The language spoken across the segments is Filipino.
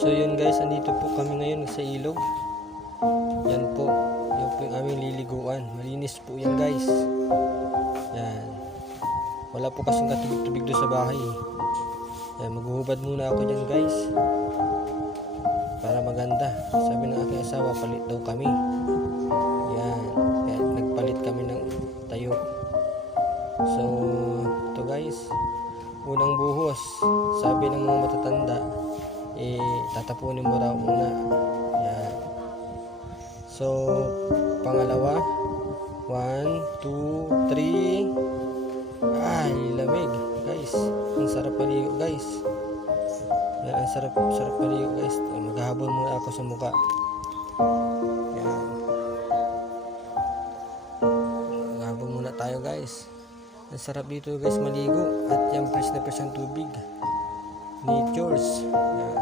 So yun guys, andito po kami ngayon sa ilog. Yan po yung aming liliguan. Malinis po yan guys. Yan. Wala po kasing katubig-tubig doon sa bahay. Yan, maghuhubad muna ako dyan guys. Para maganda. Sabi ng aking asawa, palit daw kami. Yan. Kaya nagpalit kami ng tayo. So, ito guys. Unang buhos. Sabi ng mga matatanda, tatapunin mo raw muna. Yan. So, pangalawa. 1, 2, 3. Ay, lamig. Guys, ang sarap paligo guys. Yan, ang sarap paligo guys. Maghahabol muna ako sa mukha. Yan. Maghahabol muna tayo guys. Ang sarap dito guys maligo. At yung fresh na fresh ang tubig. Natures. Yan.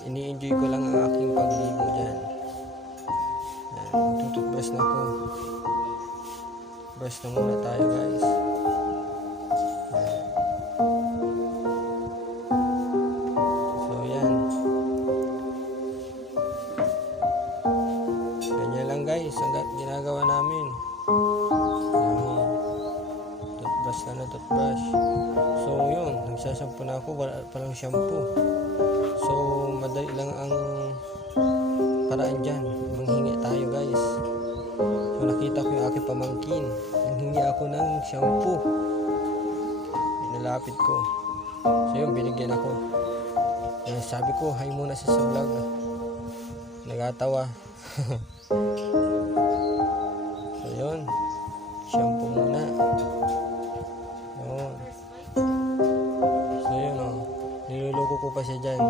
Ini-enjoy ko lang ang aking pagligo dyan. Yan. Tututbrush na ako. Brush na muna tayo guys. Yan. So yan. Ganyan lang guys ang ginagawa namin. Yan. Toothbrush na toothbrush. So yun, nagsashampoo na ako. Wala palang shampoo. So madali lang ang paraan dyan. Manghingi tayo guys. So nakita ko yung aking pamangkin. Nanghingi ako ng shampoo. Pinalapit ko. So yun, binigyan ako. Sabi ko, hi muna sa vlog. Nagatawa. So yun, shampoo muna. Yun. So yun niluloko ko pa siya dyan.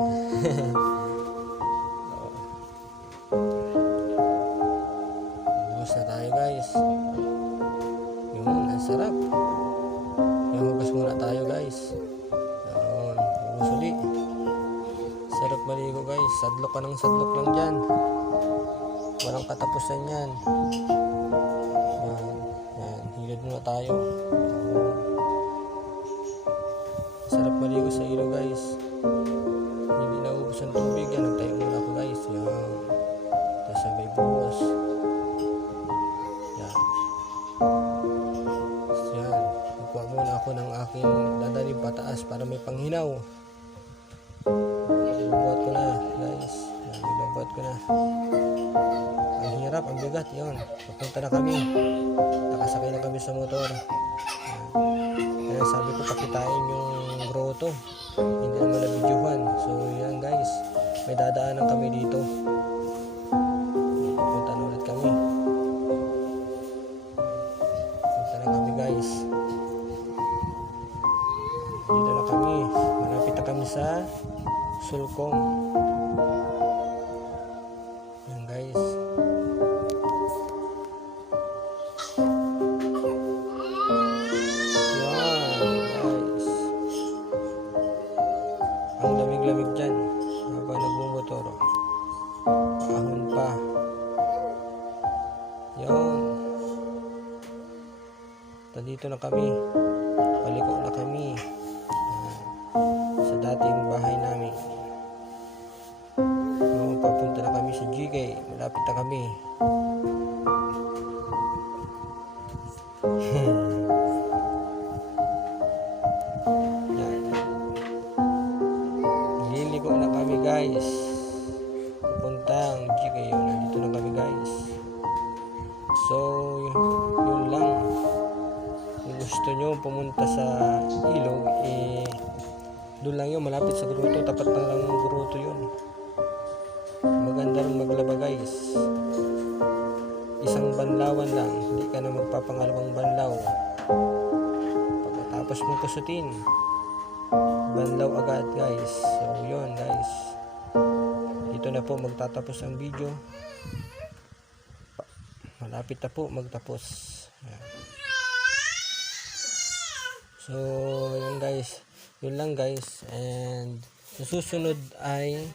Hugas na tayo guys. Yun, ang sarap. Yung hugas muna tayo guys. Yun, hugas uli. Sarap maligo guys. Sadlok ka ng sadlok lang dyan. Walang katapusan yan. Yan, yan. Hilod muna tayo. Sarap maligo sa ilog guys. Hindi naubos ang tubig. Yan, nagtayo muna ako guys. Yan. Tapos sabay buhos. Yan. Yan. Nagkuha muna ako ng aking dadaling pataas para may panghinaw. Ibabat ko na guys. Yan, ibabat ko na. Ang hirap, ang bigat. Yan. Papunta na kami. Nakasakay na kami sa motor. Yan. Kaya sabi ko pakitain yung grotto. Hindi naman na-videohan. So yan guys. May dadaanan kami dito. Pupunta na ulit kami. Pupunta na kami guys. Dito na kami. Malapit na kami sa Sulcom. Yan guys. Ang lamig-lamig dyan habang nagmumotor. Paahon pa. Yun. Dito na kami. Paliko na kami. Sa dating bahay namin. Yun, papunta na kami sa GK. Malapit na kami. Liliko na kami guys. Pupuntang GK. Nandito na kami guys. So yun lang. Kung gusto nyo pumunta sa ilog, doon lang yun, malapit sa gruto. Tapat lang ng gruto yun. Maganda rin maglaba guys. Isang banlawan lang. Hindi ka na magpapangalawang banlaw. Pagkatapos mong kusutin, banlaw agad guys. So yun guys, dito na po magtatapos ang video. Malapit na po magtapos. So yun guys, yun lang guys. And sa susunod ay